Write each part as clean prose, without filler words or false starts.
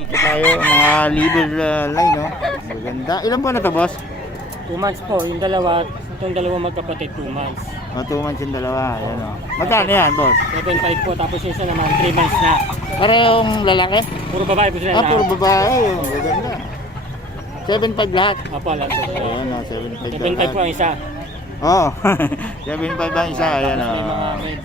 Dito tayo, mga liver line, no? Maganda. Ilan po na to, boss? 2 months po, yung dalawa, itong dalawa magkapatid 2 months. O, 2 months yung dalawa. Ayan, o. Magkano yan, boss? 7.5 po, tapos yung isa naman 3 months na. Parehong lalaki? Puro babae po sila Ah, na. puro babae. Yung maganda. 7.5 lahat. Apo, alam po. Ayan, o. 7.5 7.5 po ang isa. Oo. 7.5 ang isa. Ayan, o. May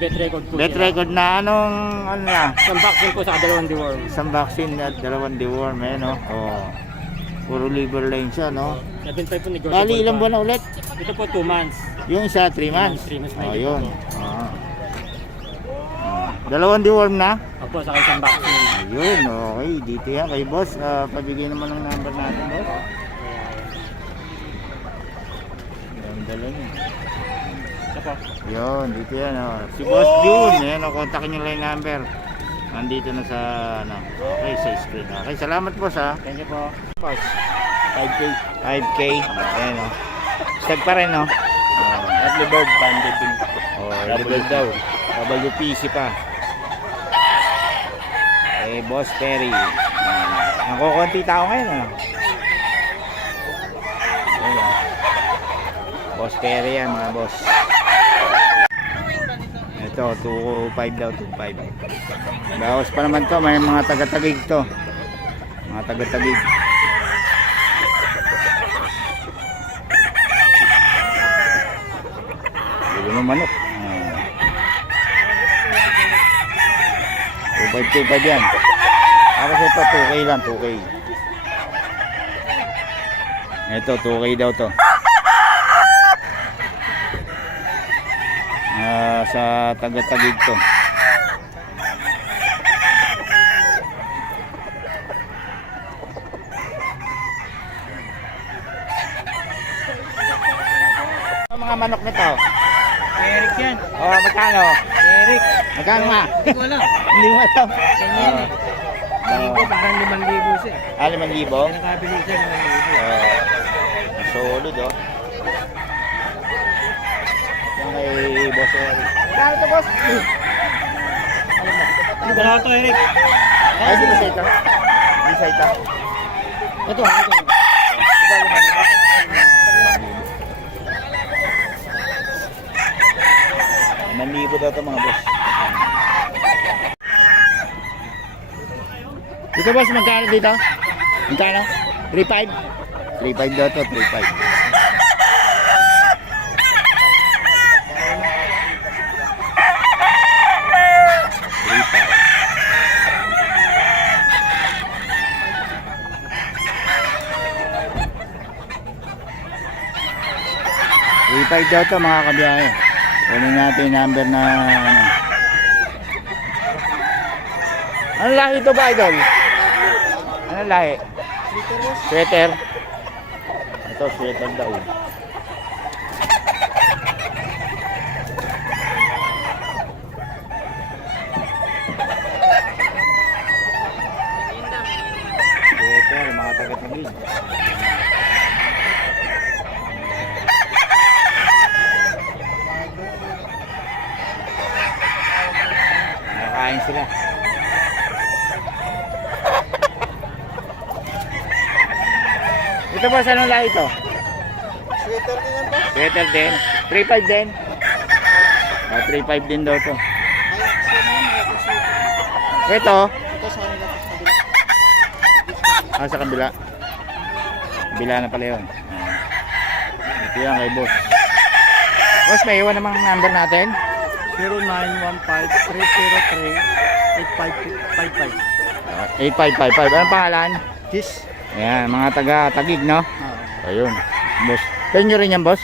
bet record po. Bet record na anong, ano na? Isang vaccine po sa dalawang deworm. Isang vaccine at 2 deworm, ayan, o. Oh. Puro liver line siya, no? 7.5 po negotiable. Bali, ilang buwan na ulit? Ito po 2 months. Yung isa, 3 months. 3 months na Oh, ito yun. po. Ah. 2 deworm na? Apo, saka isang vaccine. Ayun, okay. Dito yan kay boss. Pabigay naman ng number natin, boss. Ganda lang yun. Ito po. Yun, dito yan. Oh. Si Boss June. Ayan, kontakin nyo lang yung number. Nandito na sa, ano, okay, sa screen. Okay, salamat boss, ha. Thank you po. Boss. 5K. 5K. Ayan, o. Stag pa rin, no? Early bird banded din. Double daw. WPC pa. Eh, Boss Perry. Ang kukunti tao ngayon, ano? Ayan, o. Boss Perry yan, mga boss. Ito, 2.5 daw, 2.5. Bawas pa naman to, may mga taga-tagig to. Mga taga-tagig. Bili mo manok. 2.5 yan. Tapos ito, 2K lang, 2K. Ito, 2K daw to. Sa taga-tagig to. Mga manok nito. Eric yan. Oh, magkano? Eric. Magkano nga? Hindi ko alam. Hindi mo alam. Ganyan eh. Hindi ko parang 5,000 siya. 5,000? Nakabili siya 5,000. Solid, oh. Yung kay Boss Eric. Magkano to, boss? Dalawa to, Eric. Ay, di ba sa ito? Di sa ito? Ito. Manlibo daw ito, mga boss. Dito, boss, magkano dito? Magkano? 3.5? 3.5 daw ito, 3.5. Repay daw to, mga kabiyahe. Kunin natin yung number na ano. Ano lahi ito ba, idol? Ano lahi? Sweater. Ito, sweater daw. Sweater, mga taga-tagig. Nakakain sila. Ito ba sa anong lahi ito? Sweater din yan ba? Sweater din. 3.5 din. 3.5 din daw to. Ito. Ito sa kanila sa kabila. Sa kabila. Kabila na pala yun. Ito yan kay boss. Boss, may iwan namang number natin. 0915-303-8555. 8555. Anong pangalan? Kiss. Ayan, mga taga-tagig, no? Oo. Ayun, boss. Penyo rin yan, boss?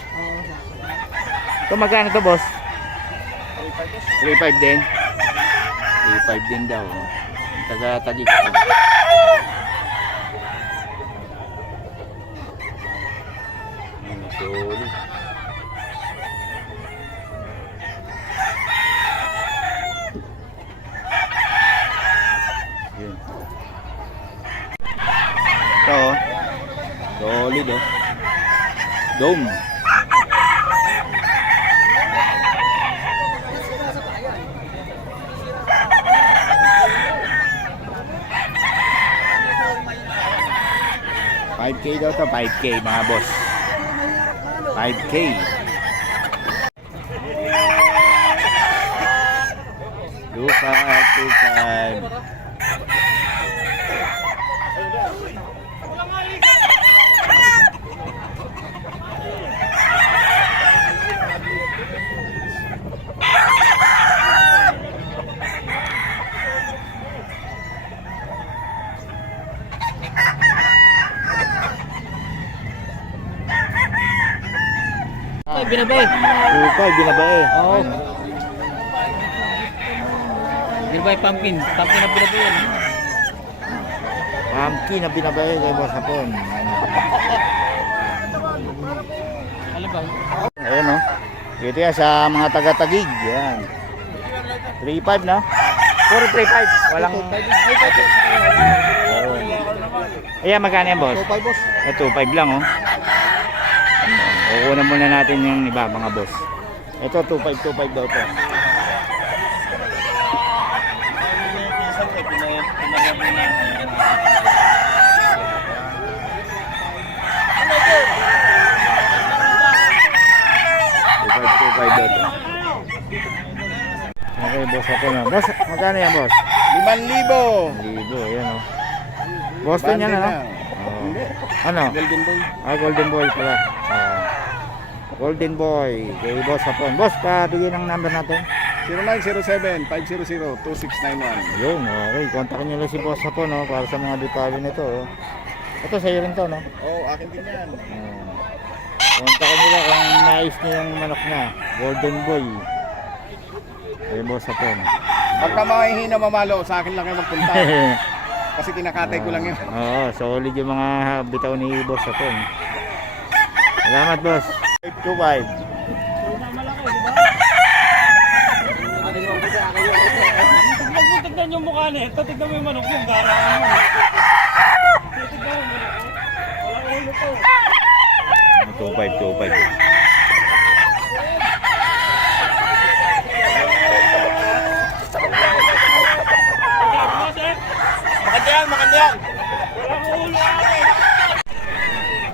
Ito, magkano to, boss? 3.5 din. 3.5 din daw. Taga-tagig. Solid. Yun. Ito, oh. Solid, oh. Dome. 5K daw to, 5K mga boss. 5K. Two five. Ay, binabay. 2.5 binabae. Oo. Binabay pumpkin. Pumpkin na binabay yan. Pumpkin na binabae kay Boss Hapon. Alam ba? Ayan o. Dito yan sa mga taga-tagig. Yan. 3.5 na. Puro 3.5. Walang... Ayan, magkano yan, boss? 2.5 boss. 2.5 lang, oh. Kukunan muna natin yung iba, mga boss. Ito, 2.5 daw to. Okay, boss, ako na. Boss, magkano yan, boss? 5,000. 1,000, ayan, oh. Boston yan, ano? Oh. Ano? Golden boy. Golden Boy pala. Golden Boy. Kay Boss Hapon. Boss, pabigyan ng number natin. 0907-500-2691. Yun, okay. Kontakin nyo lang si Boss Hapon, no? Para sa mga detalye nito, oh. Ito, sa'yo rin to, no? Oo, akin din yan. Kontakin nyo lang kung nais nyo yung manok na. Golden Boy. Kay Boss Hapon. Pagka makihina mamalo, sa akin lang kayo magpunta. Kasi kinakatay ko lang yun. Oo, solid yung mga bitaw ni Boss Hapon. Salamat, boss. 2.5. Tignan yung mukha nito. Tignan mo yung manok yung garangan mo. Tignan mo. Walang ulo to. 2.5. Maganda yan. Walang ulo.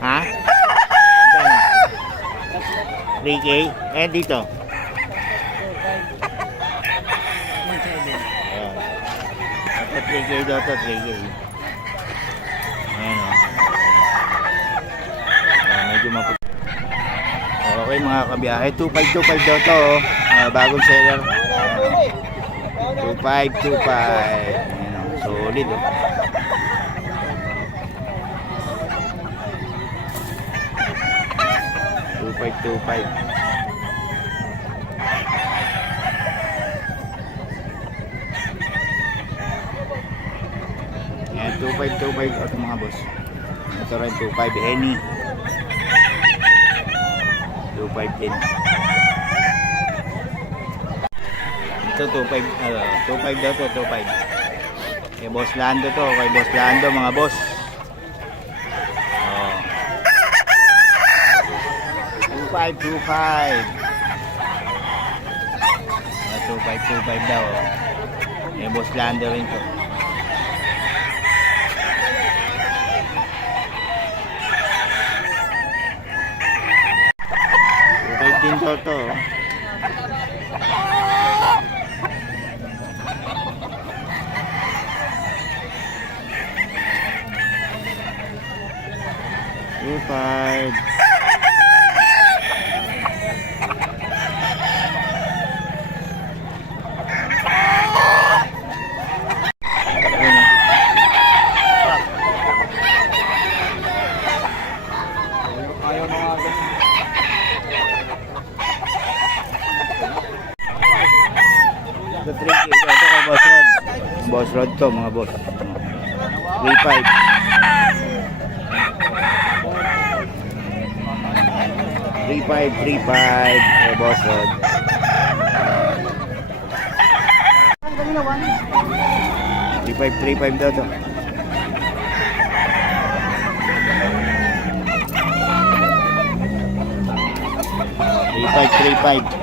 Ha? 3K? Eh, dito. Ayan. Ito 3K daw to, 3K. Ayan, o. Ayan, medyo mapag... Okay, mga kabiyahe. 2.5 daw to, oh. Bagong seller. 2.5. Ayan, o. Solid, oh. Two five. Ayan, 2.5 ito mga boss. Ito rin 2.5 Henny. 2.5 din. Ito 2.5 daw to, 2.5. Kay Boss Lando to, kay Boss Lando mga boss. 2.5 daw. May Boss Lando rin to. Din to. Two five. Ayaw na nga ganun. Ito 3K. Ito kay Boss Rod. Boss Rod to mga boss. 3.5. 3.5 kay Boss Rod. 3.5 daw to. 3.5